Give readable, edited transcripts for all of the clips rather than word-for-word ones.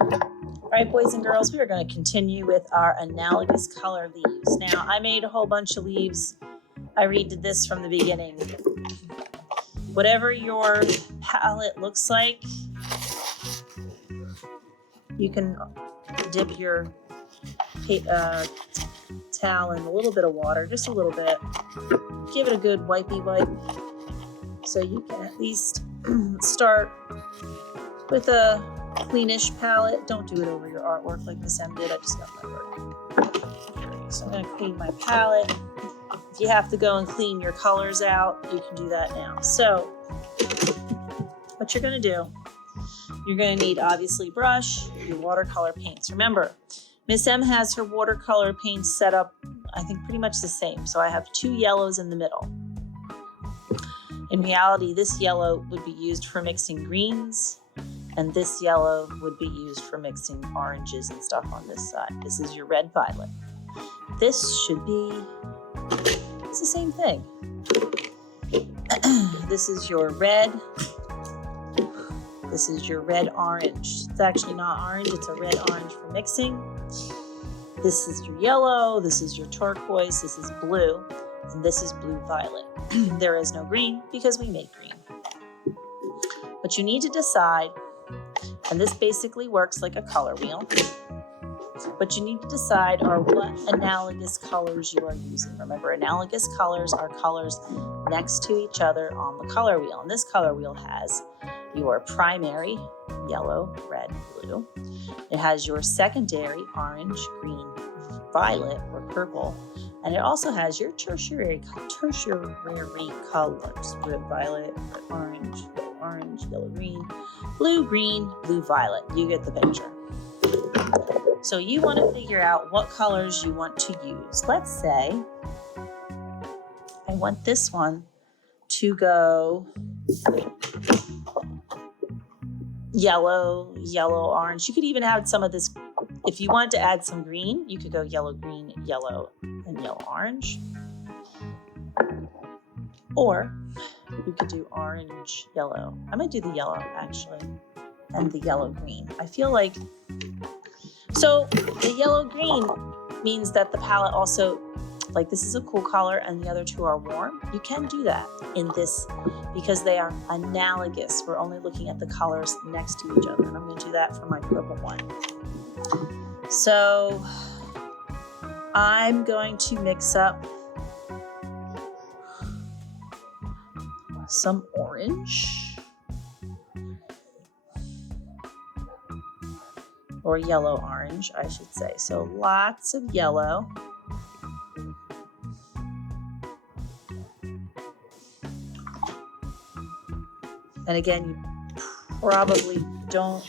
All right, boys and girls, we are going to continue with our analogous color leaves. Now, I made a whole bunch of leaves. I redid this from the beginning. Whatever your palette looks like, you can dip your towel in a little bit of water, just a little bit. Give it a good wipey wipe so you can at least start with a cleanish palette. Don't do it over your artwork like Miss M did. I just got my work. So I'm going to clean my palette. If you have to go and clean your colors out, you can do that now. So what you're going to do, you're going to need obviously brush, your watercolor paints. Remember, Miss M has her watercolor paints set up, I think pretty much the same. So I have 2 yellows in the middle. In reality, this yellow would be used for mixing greens, and this yellow would be used for mixing oranges and stuff on this side. This is your red violet. This should be, it's the same thing. This is your red. This is your red orange. It's actually not orange, it's a red orange for mixing. This is your yellow, this is your turquoise, this is blue, and this is blue violet. There is no green because we made green. What you need to decide, and this basically works like a color wheel, what you need to decide are what analogous colors you are using. Remember, analogous colors are colors next to each other on the color wheel. And this color wheel has your primary, yellow, red, blue. It has your secondary, orange, green, violet, or purple. And it also has your tertiary colors, red, violet, red, orange, yellow, green, blue, violet. You get the picture. So you want to figure out what colors you want to use. Let's say I want this one to go yellow, orange. You could even have some of this. If you wanted to add some green, you could go yellow, green, yellow, and yellow, orange. Or you could do orange, yellow. I'm going to do the yellow, actually, and the yellow, green. I feel like, so the yellow, green means that the palette also, like this is a cool color and the other 2 are warm. You can do that in this because they are analogous. We're only looking at the colors next to each other. And I'm going to do that for my purple one. So I'm going to mix up some orange or yellow orange, I should say. So lots of yellow. And again, you probably don't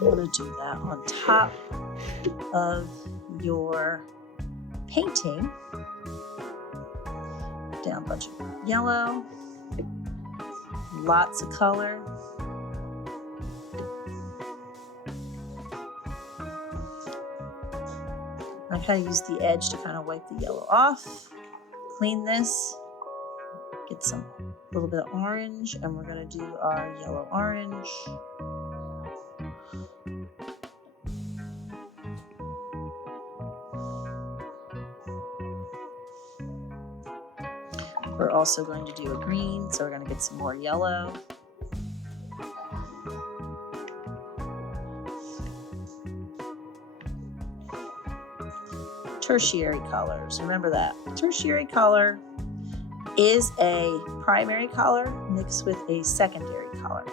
want to do that on top of your painting. Down a bunch of yellow, lots of color. I kind of use the edge to kind of wipe the yellow off. Clean this. Get some little bit of orange, and we're going to do our yellow orange. We're also going to do a green, so we're going to get some more yellow. Tertiary colors, remember that. Tertiary color is a primary color mixed with a secondary color.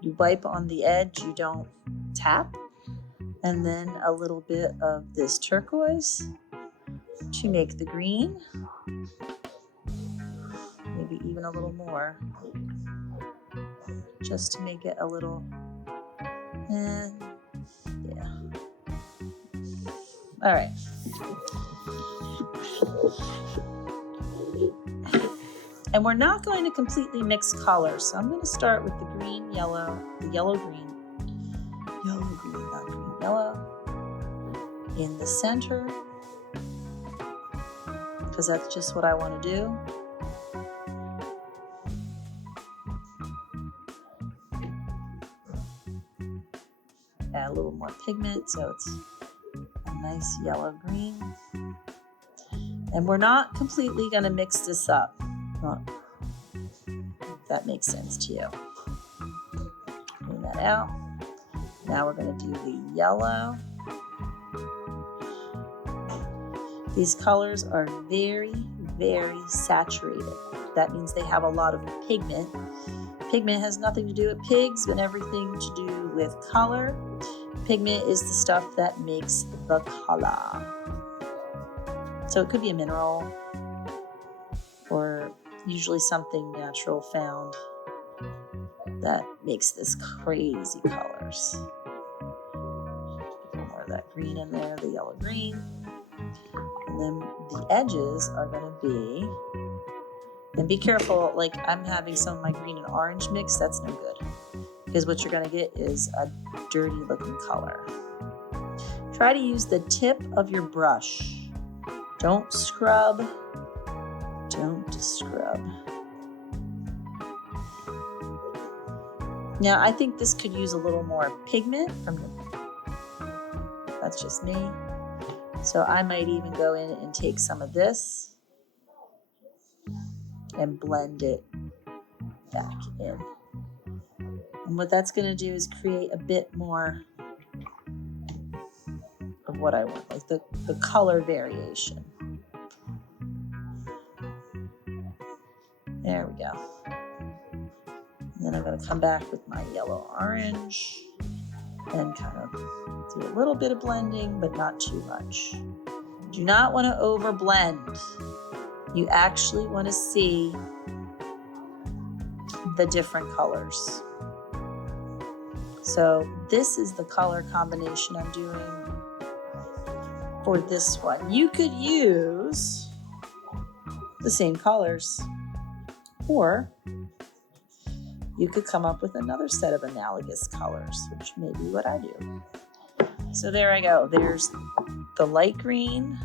You wipe on the edge, you don't tap, and then a little bit of this turquoise to make the green, maybe even a little more, just to make it a little, and yeah. All right. And we're not going to completely mix colors. So I'm going to start with the green, yellow, the yellow, green, not green, yellow in the center. because that's just what I want to do. Add a little more pigment so it's a nice yellow-green. And we're not completely going to mix this up. Well, if that makes sense to you. Clean that out. Now we're going to do the yellow. These colors are very, very saturated. That means they have a lot of pigment. Pigment has nothing to do with pigs, but everything to do with color. Pigment is the stuff that makes the color. So it could be a mineral or usually something natural found that makes this crazy colors. A little more of that green in there, the yellow green. And then the edges are going to be, and be careful, like I'm having some of my green and orange mix, that's no good. Because what you're going to get is a dirty looking color. Try to use the tip of your brush. Don't scrub. Don't scrub. Now I think this could use a little more pigment from your, that's just me. So I might even go in and take some of this and blend it back in. And what that's going to do is create a bit more of what I want, like the color variation. There we go. And then I'm going to come back with my yellow-orange and kind of do a little bit of blending, but not too much. Do not want to over blend. You actually want to see the different colors. So this is the color combination I'm doing for this one. You could use the same colors, or you could come up with another set of analogous colors, which may be what I do. So there I go. There's the light green.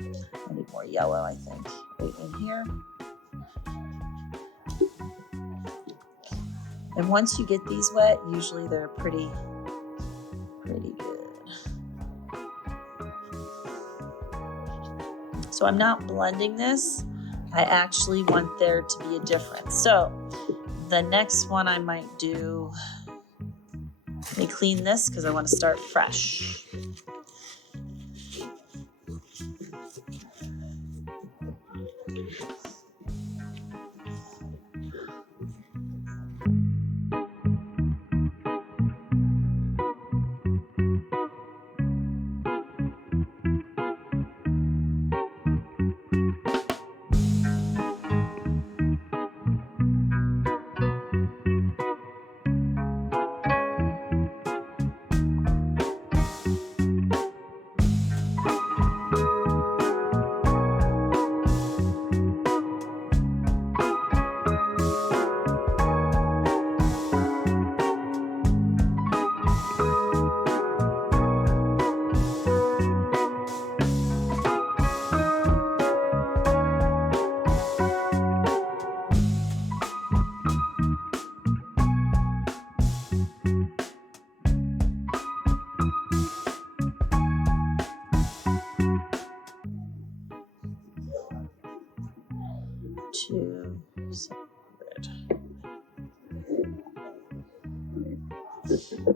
I need more yellow, I think, right in here. And once you get these wet, usually they're pretty good. So I'm not blending this. I actually want there to be a difference. So the next one I might do, let me clean this because I want to start fresh.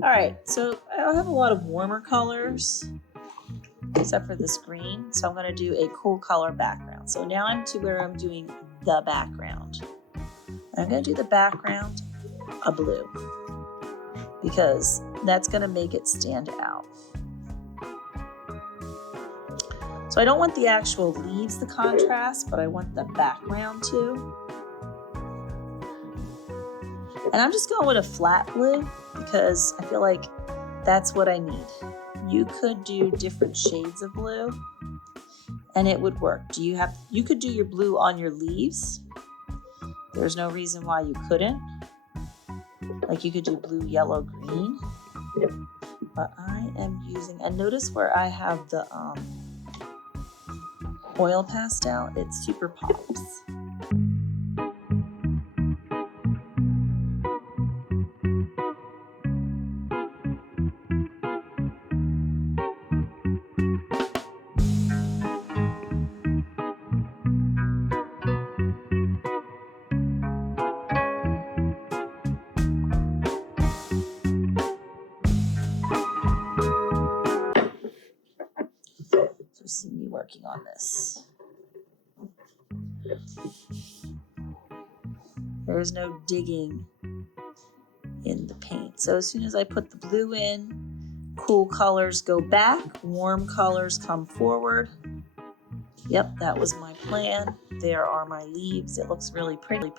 All right, so I have a lot of warmer colors, except for this green. So I'm going to do a cool color background. So now I'm to where I'm doing the background. I'm going to do the background a blue because that's going to make it stand out. So I don't want the actual leaves to contrast, but I want the background to. And I'm just going with a flat blue because I feel like that's what I need. You could do different shades of blue and it would work. You could do your blue on your leaves. There's no reason why you couldn't. Like you could do blue, yellow, green. But I am using, and notice where I have the oil pastel, it super pops. So see me working on this. There's no digging in the paint. So as soon as I put the blue in, cool colors go back, warm colors come forward. Yep, that was my plan. There are my leaves. It looks really pretty.